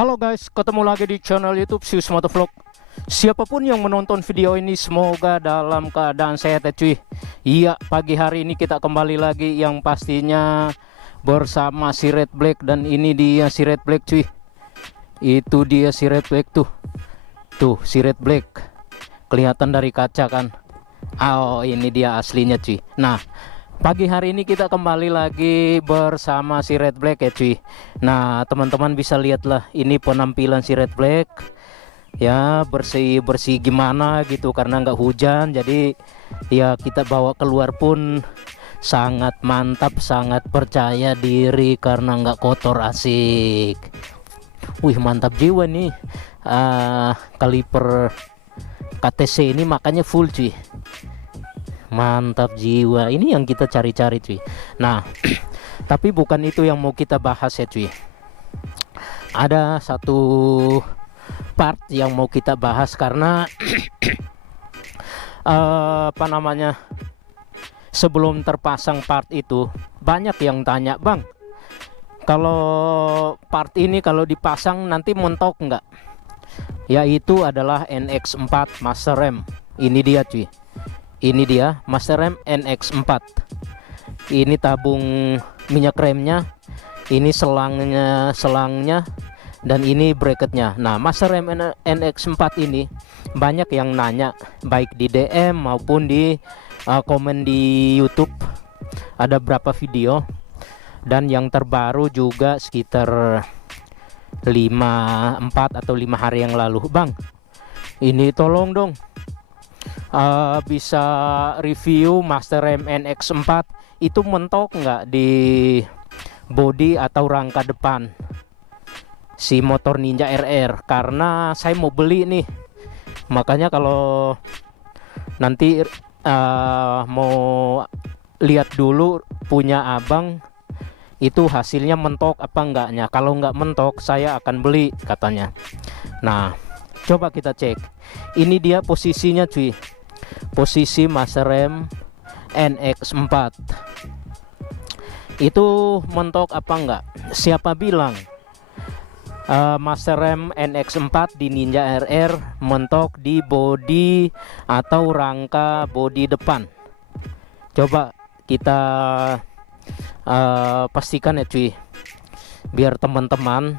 Halo guys, ketemu lagi di channel YouTube Sius Motovlog. Siapapun yang menonton video ini semoga dalam keadaan sehat ya cuy. Iya, pagi hari ini kita kembali lagi yang pastinya bersama si Red Black. Dan ini dia si Red Black cuy. Itu dia si Red Black tuh. Tuh si Red Black. Kelihatan dari kaca kan. Oh, ini dia aslinya cuy. Nah, pagi hari ini kita kembali lagi bersama si Red Black ya cuy. Nah teman-teman bisa lihatlah ini penampilan si Red Black. Ya bersih-bersih gimana gitu karena nggak hujan. Jadi ya kita bawa keluar pun sangat mantap, sangat percaya diri karena nggak kotor, asik. Wih mantap jiwa nih. Kaliper KTC ini makanya full cuy. Mantap jiwa, ini yang kita cari-cari cuy. Nah tapi bukan itu yang mau kita bahas ya cuy. Ada satu part yang mau kita bahas karena apa namanya, sebelum terpasang part itu banyak yang tanya, bang kalau part ini kalau dipasang nanti mentok nggak? Yaitu adalah NX4 Master RAM. Ini dia cuy. Ini dia Master RAM NX4. Ini tabung minyak remnya, ini selangnya, dan ini bracketnya. Nah Master RAM NX4 ini banyak yang nanya, baik di DM maupun di komen di YouTube. Ada berapa video, dan yang terbaru juga sekitar 4 atau 5 hari yang lalu, bang ini tolong dong bisa review Master RAM NX4 itu mentok nggak di bodi atau rangka depan si motor Ninja RR, karena saya mau beli nih. Makanya kalau nanti mau lihat dulu punya abang itu hasilnya mentok apa enggaknya. Kalau nggak mentok saya akan beli katanya. Nah coba kita cek. Ini dia posisinya cuy, posisi Master RAM NX4 itu mentok apa enggak. Siapa bilang Master RAM NX4 di Ninja RR mentok di bodi atau rangka bodi depan? Coba kita pastikan ya cuy, biar teman-teman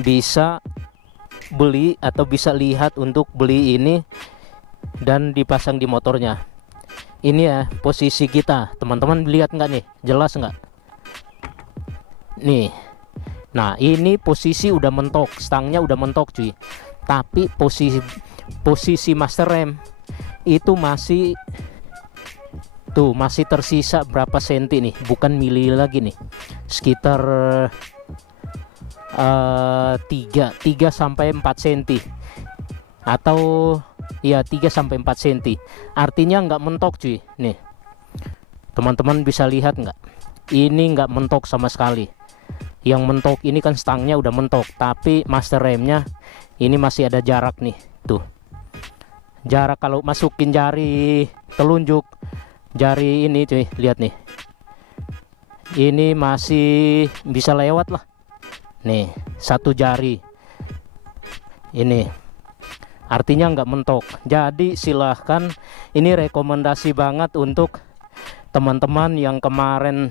bisa beli atau bisa lihat untuk beli ini dan dipasang di motornya. Ini ya posisi kita, teman-teman lihat nggak nih, jelas nggak nih? Nah ini posisi udah mentok, stangnya udah mentok cuy. Tapi posisi Master RAM itu masih tuh, masih tersisa berapa senti nih, bukan mili lagi nih, sekitar 3 sampai 4 cm atau ya 3 sampai 4 cm. Artinya nggak mentok cuy. Nih teman-teman bisa lihat nggak, ini nggak mentok sama sekali. Yang mentok ini kan stangnya udah mentok, tapi Master RAM-nya ini masih ada jarak nih. Tuh jarak kalau masukin jari telunjuk, jari ini cuy, lihat nih, ini masih bisa lewat lah nih, satu jari ini, artinya nggak mentok. Jadi silahkan, ini rekomendasi banget untuk teman-teman yang kemarin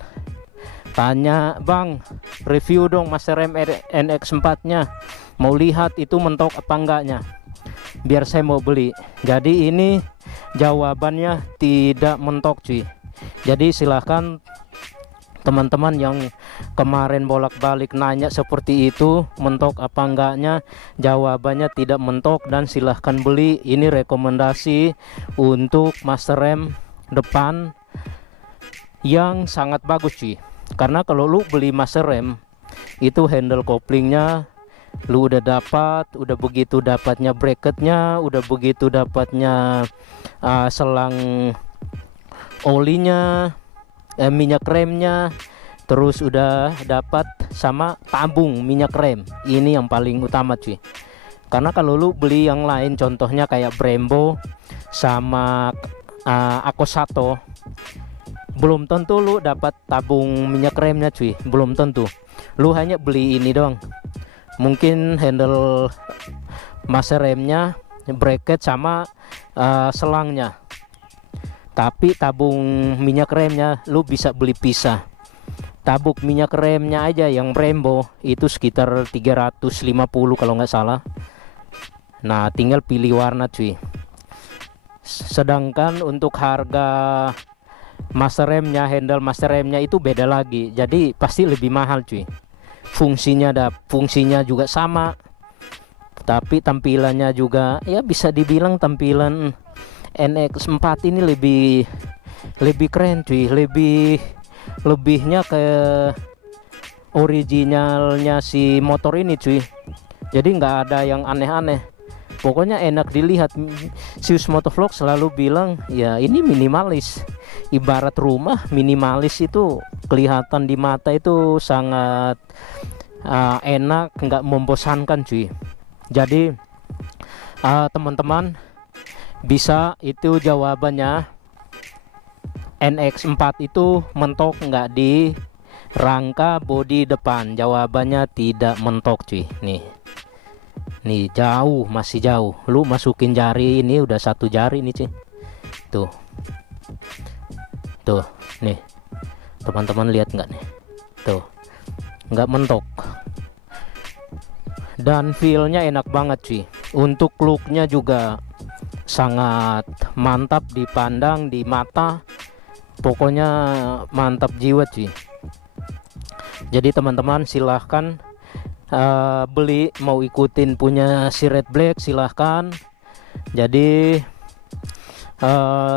tanya, bang review dong Master RAM NX4 nya, mau lihat itu mentok apa enggaknya, biar saya mau beli. Jadi ini jawabannya tidak mentok cuy. Jadi silahkan teman-teman yang kemarin bolak-balik nanya seperti itu, mentok apa enggaknya, jawabannya tidak mentok dan silahkan beli. Ini rekomendasi untuk Master RAM depan yang sangat bagus cuy. Karena kalau lu beli Master RAM itu handle koplingnya lu udah dapat, udah begitu dapatnya bracketnya, udah begitu dapatnya selang olinya, minyak remnya, terus udah dapat sama tabung minyak rem. Ini yang paling utama cuy. Karena kalau lu beli yang lain, contohnya kayak Brembo sama Akosato, belum tentu lu dapat tabung minyak remnya cuy, belum tentu. Lu hanya beli ini doang, mungkin handle master remnya, bracket sama selangnya. Tapi tabung minyak remnya lu bisa beli pisah. Tabung minyak remnya aja yang Brembo itu sekitar 350 kalau nggak salah. Nah tinggal pilih warna cuy. Sedangkan untuk harga master remnya, handle master remnya itu beda lagi, jadi pasti lebih mahal cuy. Fungsinya juga sama, tapi tampilannya juga ya bisa dibilang tampilan NX4 ini lebih keren cuy, lebihnya ke originalnya si motor ini cuy. Jadi nggak ada yang aneh-aneh, pokoknya enak dilihat. Sius Motovlog selalu bilang ya ini minimalis, ibarat rumah minimalis itu kelihatan di mata itu sangat enak, nggak membosankan cuy. Jadi teman-teman bisa itu jawabannya, NX4 itu mentok nggak di rangka bodi depan? Jawabannya tidak mentok cuy. Nih jauh, masih jauh. Lu masukin jari ini udah 1 jari nih cuy. Tuh nih teman-teman lihat nggak nih, tuh nggak mentok. Dan feelnya enak banget cuy. Untuk looknya juga sangat mantap dipandang di mata, pokoknya mantap jiwa cuy. Jadi teman-teman silahkan beli, mau ikutin punya si Red Black silahkan. Jadi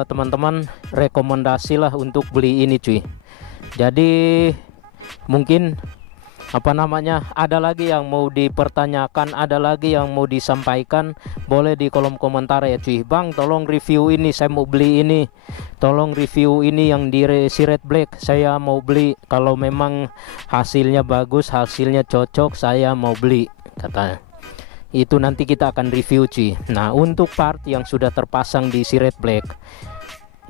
teman-teman rekomendasi lah untuk beli ini cuy. Jadi mungkin apa namanya, ada lagi yang mau dipertanyakan, ada lagi yang mau disampaikan, boleh di kolom komentar ya cuy. Bang tolong review ini, saya mau beli ini, tolong review ini yang di si Red Black, saya mau beli. Kalau memang hasilnya bagus, hasilnya cocok, saya mau beli katanya. Itu nanti kita akan review cuy. Nah untuk part yang sudah terpasang di si Red Black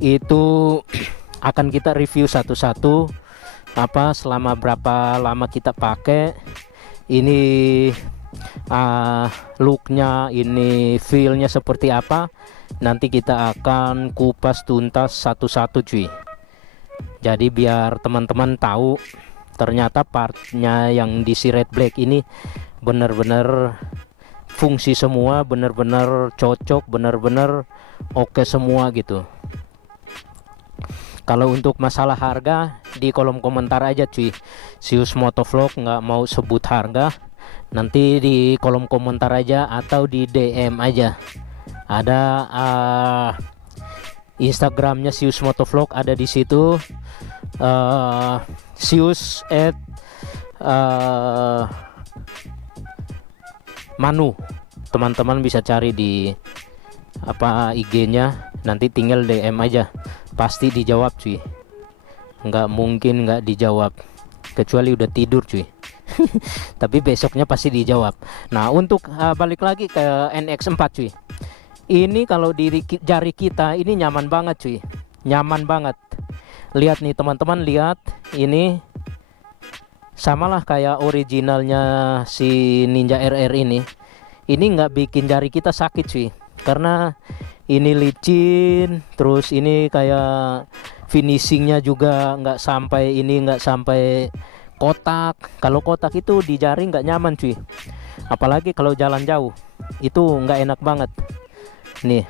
itu akan kita review satu-satu, apa selama berapa lama kita pakai ini, looknya ini, feelnya seperti apa, nanti kita akan kupas tuntas satu-satu cuy. Jadi biar teman-teman tahu ternyata partnya yang di si Red Black ini benar-benar fungsi semua, benar-benar cocok, benar-benar oke semua gitu. Kalau untuk masalah harga di kolom komentar aja cuy. Sius Motovlog nggak mau sebut harga, nanti di kolom komentar aja atau di DM aja. Ada Instagramnya Sius Motovlog ada di situ. Sius Manu, teman-teman bisa cari di apa IG-nya, nanti tinggal DM aja, pasti dijawab cuy. Nggak mungkin nggak dijawab, kecuali udah tidur cuy. Tapi besoknya pasti dijawab. Nah untuk balik lagi ke NX4 cuy, ini kalau di jari kita ini nyaman banget cuy, nyaman banget. Lihat nih teman-teman, lihat ini samalah kayak originalnya si Ninja RR ini nggak bikin jari kita sakit cuy, karena ini licin, terus ini kayak finishingnya juga nggak sampai kotak. Kalau kotak itu di jari nggak nyaman cuy, apalagi kalau jalan jauh itu nggak enak banget nih.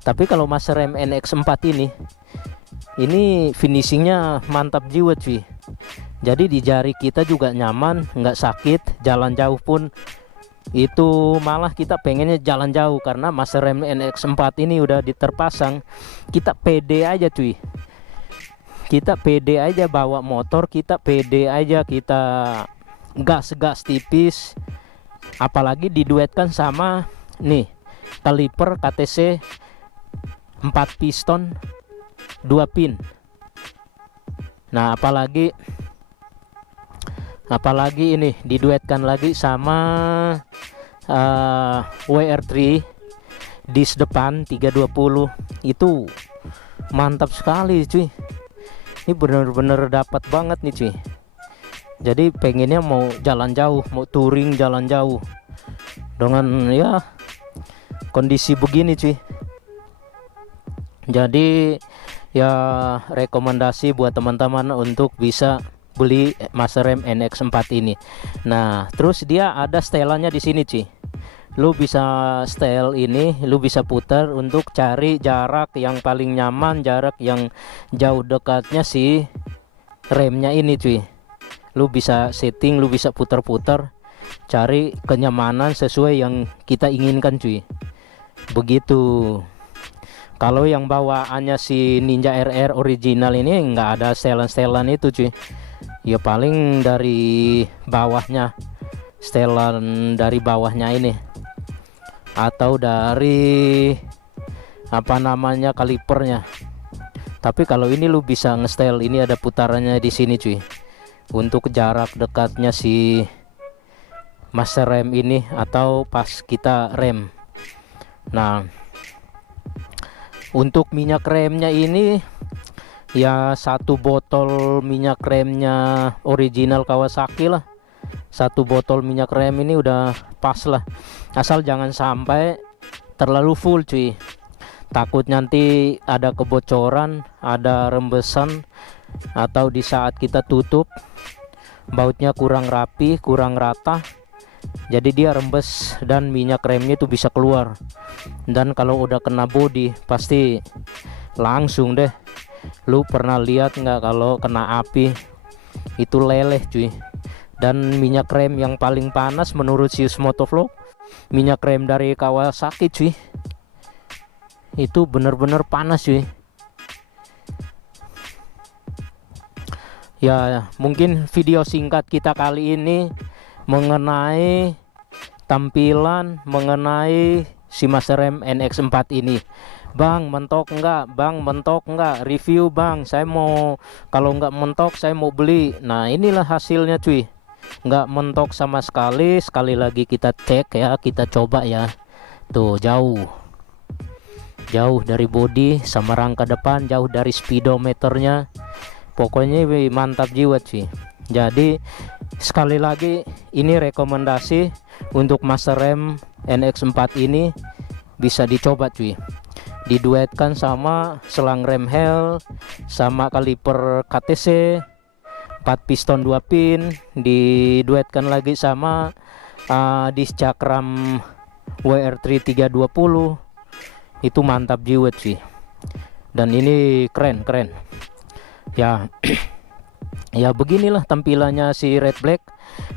Tapi kalau Master M NX4 ini finishingnya mantap jiwa cuy. Jadi di jari kita juga nyaman, nggak sakit, jalan jauh pun itu malah kita pengennya jalan jauh, karena Master M NX4 ini udah diterpasang, kita pede aja cuy. Kita pede aja bawa motor, kita pede aja, kita gas tipis, apalagi diduetkan sama nih kaliper KTC 4 piston 2 pin. Nah apalagi ini diduetkan lagi sama WR3 dis depan 320, itu mantap sekali cuy. Ini bener-bener dapat banget nih cuy. Jadi pengennya mau jalan jauh, mau touring jalan jauh dengan ya kondisi begini cuy. Jadi ya rekomendasi buat teman-teman untuk bisa beli Master M NX4 ini. Nah, terus dia ada setelannya di sini cuy. Lu bisa setel ini, lu bisa putar untuk cari jarak yang paling nyaman, jarak yang jauh dekatnya si remnya ini cuy. Lu bisa setting, lu bisa putar-putar, cari kenyamanan sesuai yang kita inginkan cuy. Begitu. Kalau yang bawaannya si Ninja RR original ini nggak ada setelan-setelan itu cuy. Ya paling dari bawahnya, setelan dari bawahnya ini, atau dari apa namanya kalipernya. Tapi kalau ini lu bisa ngestel, ini ada putarannya di sini cuy, untuk jarak dekatnya si Master rem ini atau pas kita rem. Nah, untuk minyak remnya ini ya satu botol minyak remnya original Kawasaki lah. Satu botol minyak rem ini udah pas lah, asal jangan sampai terlalu full cuy. Takut nanti ada kebocoran, ada rembesan, atau di saat kita tutup bautnya kurang rapi, kurang rata, jadi dia rembes dan minyak remnya itu bisa keluar. Dan kalau udah kena bodi pasti langsung deh. Lu pernah lihat nggak kalau kena api itu leleh cuy. Dan minyak rem yang paling panas menurut Zeus Motovlog, minyak rem dari Kawasaki cuy, itu bener-bener panas cuy. Ya mungkin video singkat kita kali ini mengenai tampilan, mengenai si Master M NX4 ini. Bang, mentok enggak? Bang, mentok enggak? Review bang, saya mau, kalau enggak mentok saya mau beli. Nah inilah hasilnya cuy, nggak mentok sama sekali. Sekali lagi kita cek ya, kita coba ya. Tuh jauh dari bodi sama rangka depan, jauh dari speedometernya. Pokoknya mantap jiwa cuy. Jadi sekali lagi ini rekomendasi untuk Master M NX4 ini, bisa dicoba cuy. Diduetkan sama selang rem Hell, sama kaliper KTC 4 piston 2 pin, diduetkan lagi sama disk cakram WR3 320. Itu mantap jiwa cuy. Dan ini keren ya. Ya beginilah tampilannya si Red Black.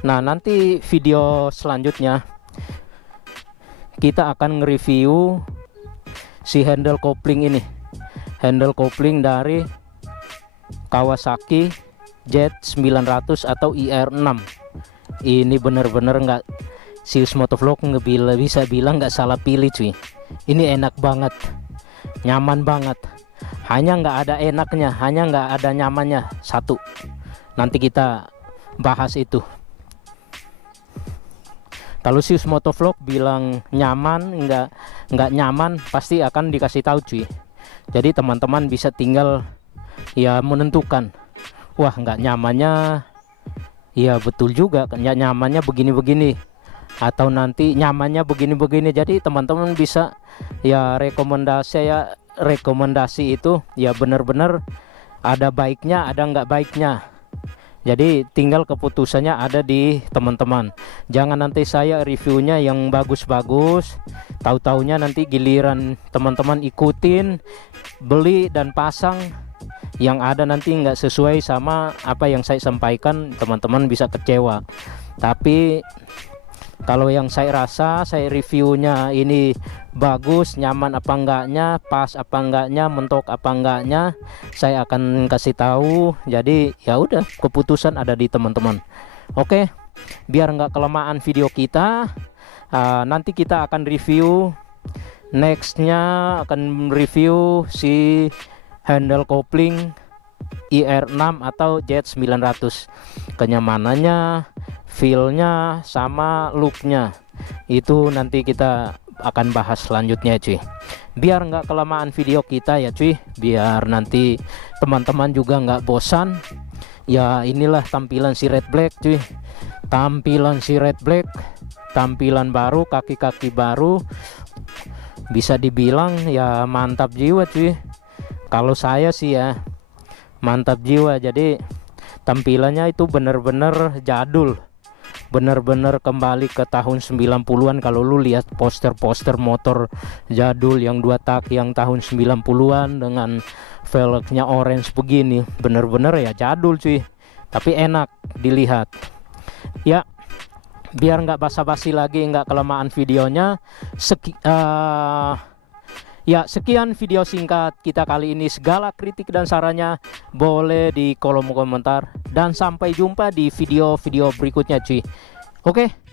Nah nanti video selanjutnya kita akan nge-review si handle kopling ini, handle kopling dari Kawasaki Z900 atau IR6. Ini bener-bener nggak, Zeus Motovlog bisa bilang nggak salah pilih cuy. Ini enak banget, nyaman banget. Hanya nggak ada enaknya, hanya nggak ada nyamannya satu. Nanti kita bahas itu. Kalau Zeus Motovlog bilang nyaman, nggak nyaman, pasti akan dikasih tahu cuy. Jadi teman-teman bisa tinggal ya menentukan. Wah nggak nyamannya, ya betul juga, nyamannya begini-begini, atau nanti nyamannya begini-begini. Jadi teman-teman bisa ya rekomendasi itu ya benar-benar ada baiknya, ada nggak baiknya. Jadi tinggal keputusannya ada di teman-teman. Jangan nanti saya reviewnya yang bagus-bagus, tahu-taunya nanti giliran teman-teman ikutin, beli dan pasang, yang ada nanti nggak sesuai sama apa yang saya sampaikan, teman-teman bisa kecewa. Tapi kalau yang saya rasa, saya reviewnya ini bagus, nyaman apa enggaknya, pas apa enggaknya, mentok apa enggaknya, saya akan kasih tahu. Jadi ya udah, keputusan ada di teman-teman. Oke, biar nggak kelamaan video kita, nanti kita akan review, nextnya akan review si handle kopling IR6 atau Z900. Kenyamanannya, feelnya, sama looknya, itu nanti kita akan bahas selanjutnya cuy. Biar nggak kelamaan video kita ya cuy, biar nanti teman-teman juga nggak bosan. Ya inilah tampilan si Red Black cuy, tampilan si Red Black, tampilan baru, kaki-kaki baru, bisa dibilang ya mantap jiwa cuy. Kalau saya sih ya mantap jiwa. Jadi tampilannya itu bener-bener jadul, bener-bener kembali ke tahun 90-an. Kalau lu lihat poster-poster motor jadul yang 2 tak yang tahun 90-an dengan velgnya orange begini, bener-bener ya jadul cuy, tapi enak dilihat. Ya biar nggak basa-basi lagi, nggak kelamaan videonya, sekian video singkat kita kali ini. Segala kritik dan sarannya boleh di kolom komentar, dan sampai jumpa di video-video berikutnya cuy. Oke.